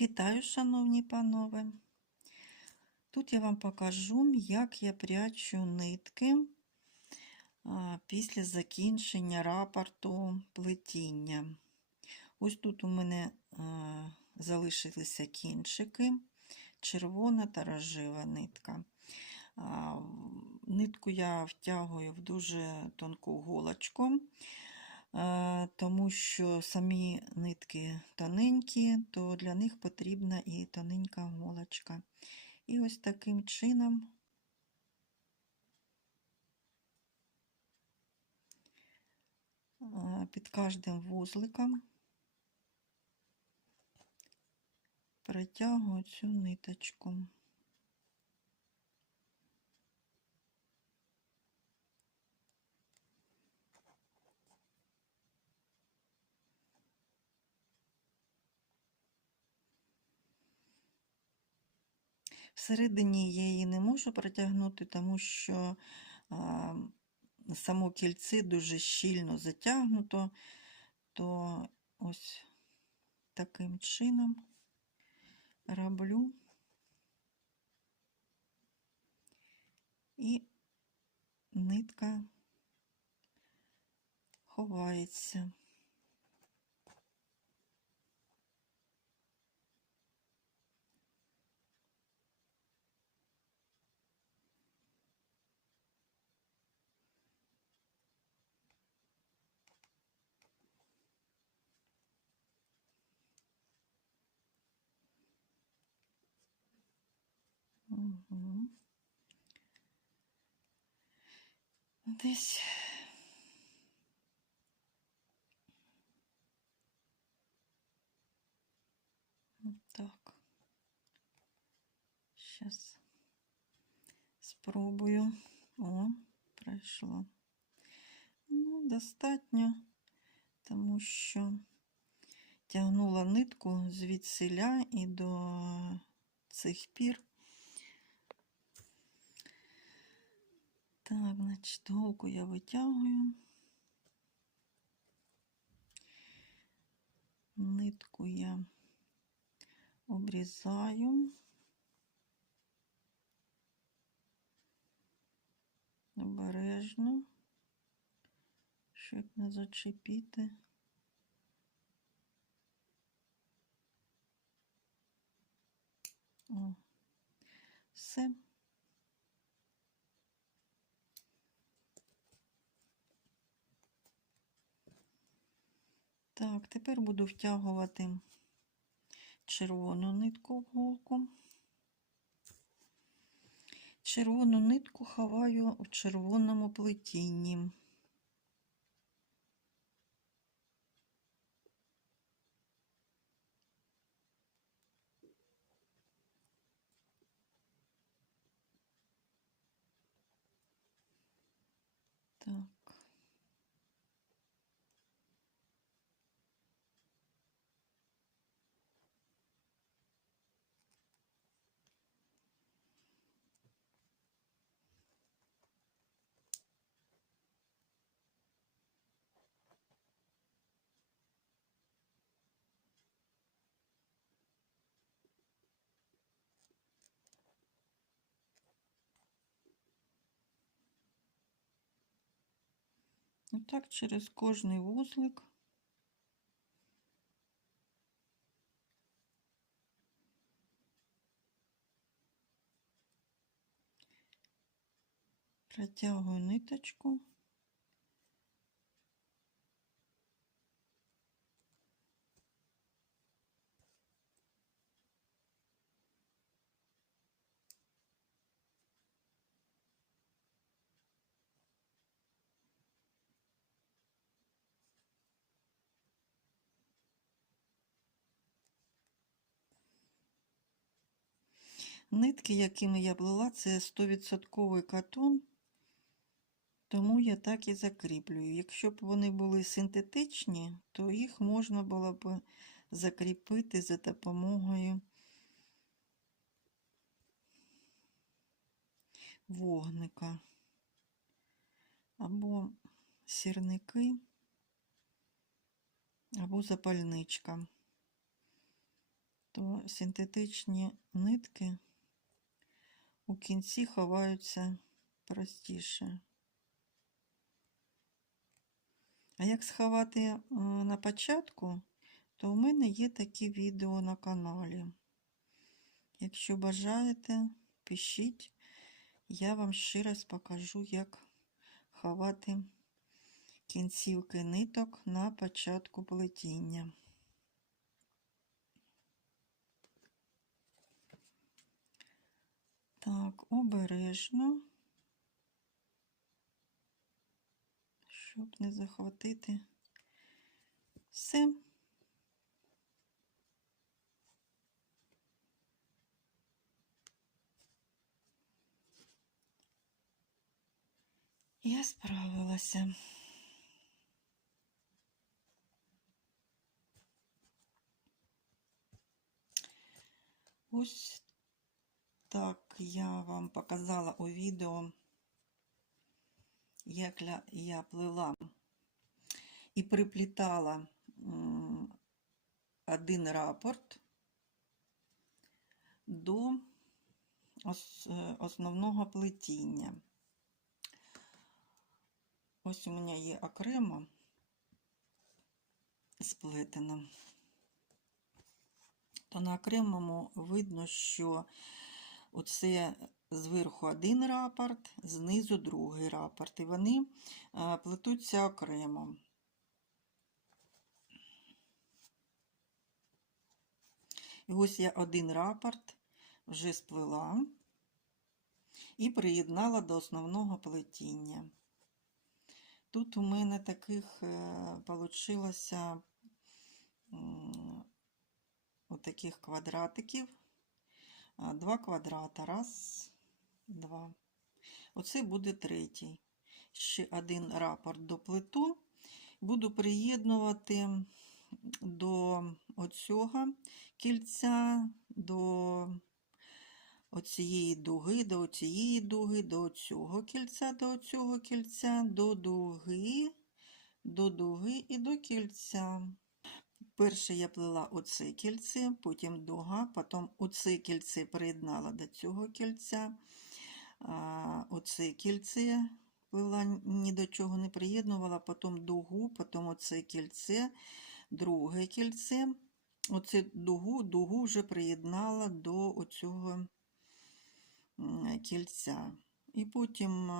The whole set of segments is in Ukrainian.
Вітаю, шановні панове! Тут я вам покажу, як я прячу нитки після закінчення рапорту плетіння. Ось тут у мене залишилися кінчики, червона та рожева нитка. Нитку я втягую в дуже тонку голочку. Е, тому що самі нитки тоненькі, то для них потрібна і тоненька голочка. І ось таким чином е, під кожним вузликом протягую цю ниточку. Всередині я її не можу протягнути, тому що а, само кільце дуже щільно затягнуто, то ось таким чином роблю і нитка ховається. Угу. Десь так. Зараз спробую. О, пройшло. Ну, достатньо, тому що тягнула нитку звідсиля і до цих пір. Так, значить, голку я витягую. Нитку я обрізаю. Обережно, щоб не зачепити. О, все. Так, тепер буду втягувати червону нитку в голку. Червону нитку ховаю в червоному плетінні. Так. Отак через кожний вузлик. Протягую ниточку. Нитки, якими я плела, це 100% катон, тому я так і закріплюю. Якщо б вони були синтетичні, то їх можна було б закріпити за допомогою вогника або сірники, або запальничка. то синтетичні нитки у кінці ховаються простіше. А як сховати е, на початку, то у мене є такі відео на каналі. Якщо бажаєте, пишіть, я вам ще раз покажу, як ховати кінцівки ниток на початку плетіння. Так, обережно, щоб не захватити все. Я справилася. Ось так я вам показала у відео, як я плела і приплітала один рапорт до основного плетіння. Ось у мене є окремо сплетено. То на окремому видно, що оце зверху один рапорт, знизу другий рапорт, і вони е, плетуться окремо. І ось я один рапорт вже сплела і приєднала до основного плетіння. Тут у мене таких вийшло отаких квадратиків. Два квадрата. Раз, два. Оце буде третій. Ще один рапорт до плиту. Буду приєднувати до оцього кільця, до оцієї дуги, до оцієї дуги, до цього кільця, до цього кільця, до дуги, до дуги і до кільця. Перше я плела оце кільце, потім дуга, потім оце кільце приєднала до цього кільця. Оце кільце плела, ні до чого не приєднувала, потім дугу, потім оце кільце, друге кільце. Оце дугу, дугу вже приєднала до оцього кільця. І потім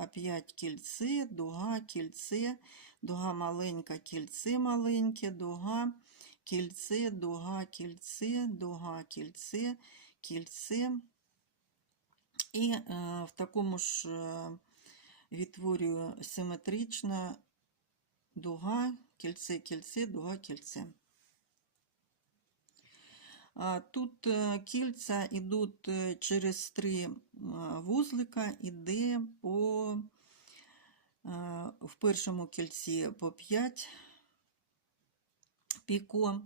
опять кільце, дуга, кільце, дуга маленька, кільце маленьке, дуга, кільце, дуга, кільце, дуга, кільце, кільце. І е, в такому ж е, відтворюю симетрично дуга, кільце, кільце, дуга, кільце. Тут е, кільця йдуть е, через три вузлика, іде по е, в першому кільці по 5 піко,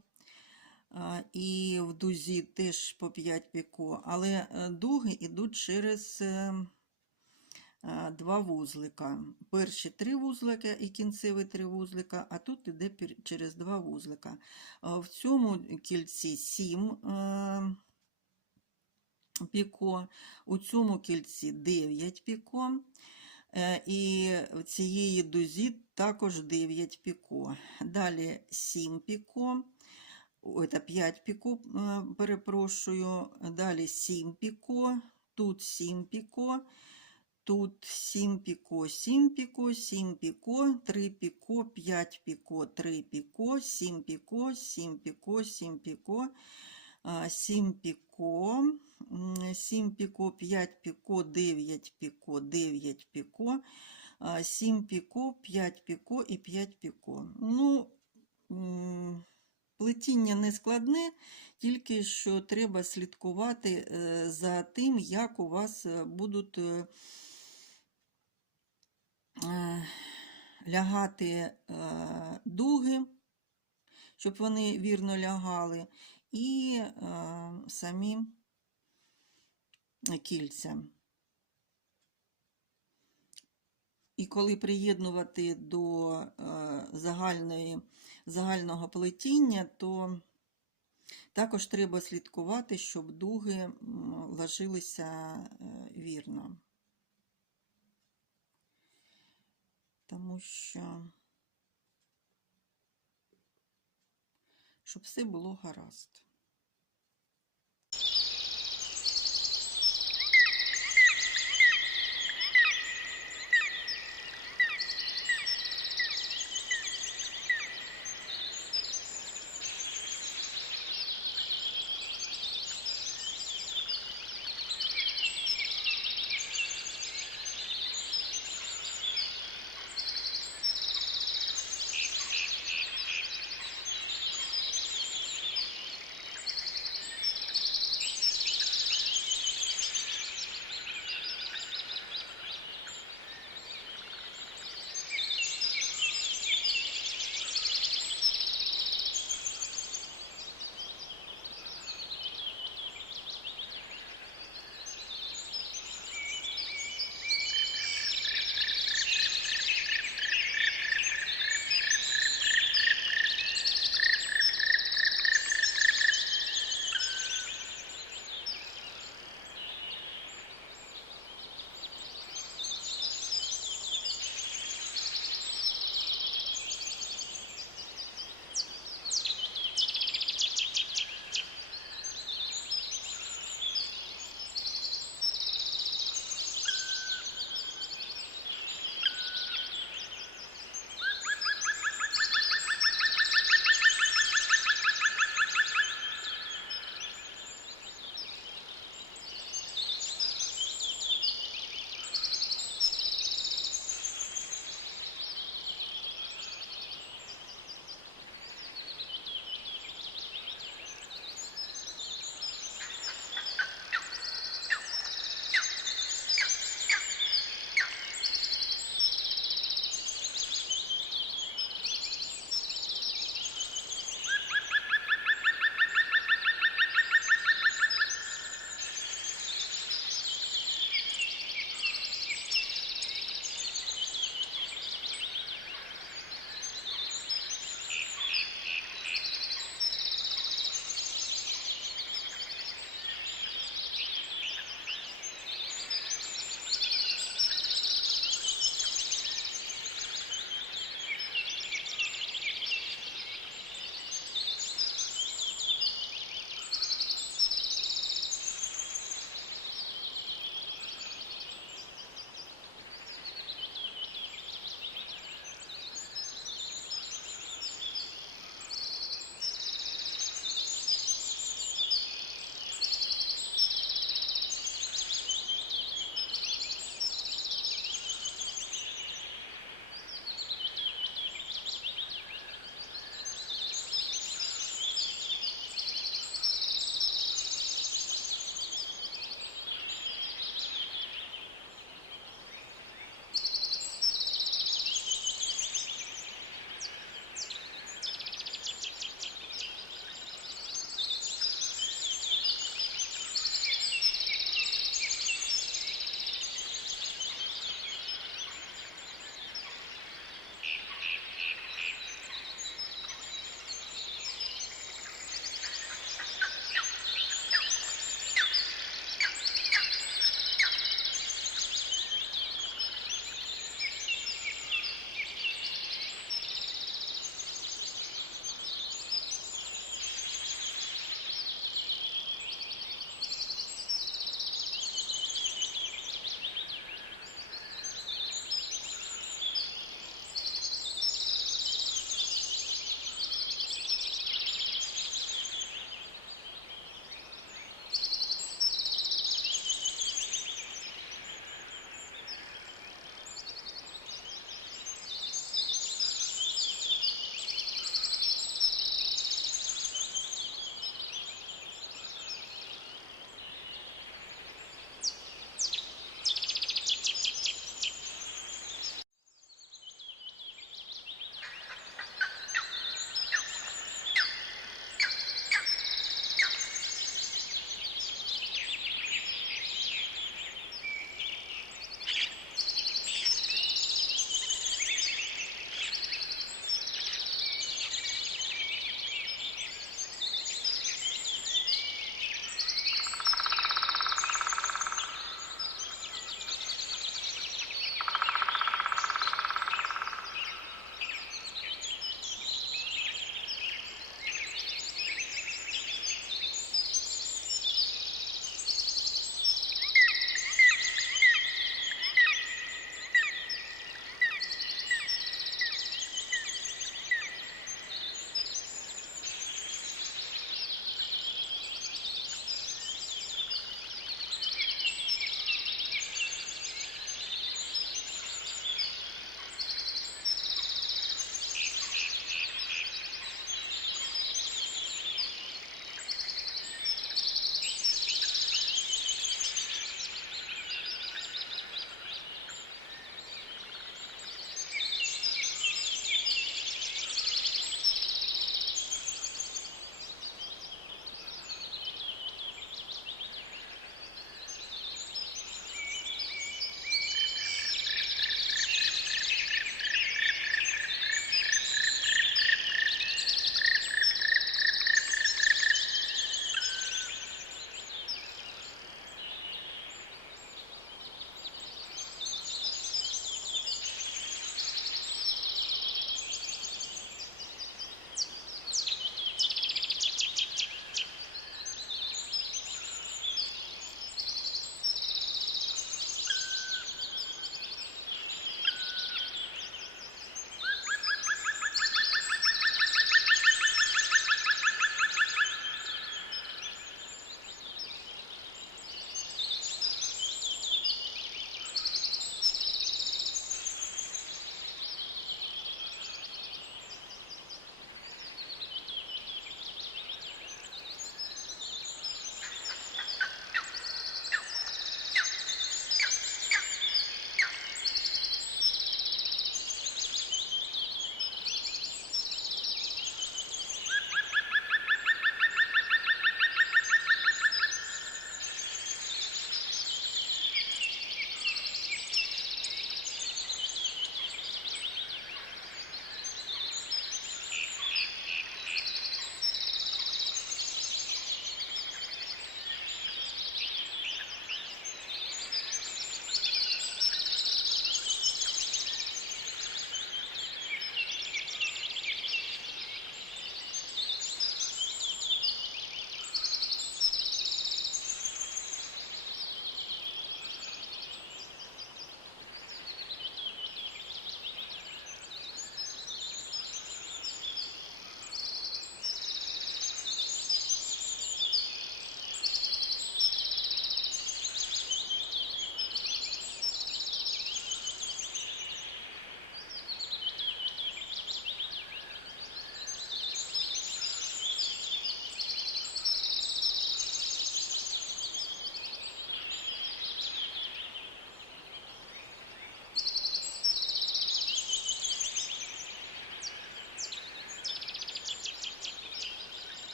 і в дузі теж по 5 піко, але дуги йдуть через два вузлика. Перші три вузлика і кінцеві три вузлика, а тут іде через два вузлика. В цьому кільці 7 піко, у цьому кільці 9 піко, е, і в цієї дузі також 9 піко. Далі 7 піко, це 5 піко, е, перепрошую, далі 7 піко, тут 7 піко, Тут 7 піко, 7 піко, 7 піко, 3 піко, 5 піко, 3 піко, 7 піко, 7 піко, 7 піко, 7 піко, м, 7 піко, 5 піко, 9 піко, 9 піко, 7 піко, 5 піко і 5 піко. Ну, плетіння не складне, тільки що треба слідкувати е, за тим, як у вас е, будуть е, лягати е, дуги, щоб вони вірно лягали, і е, самі кільця. І коли приєднувати до е, загальної, загального плетіння, то Також треба слідкувати, щоб дуги ложилися е, вірно. Тому що щоб все було гаразд.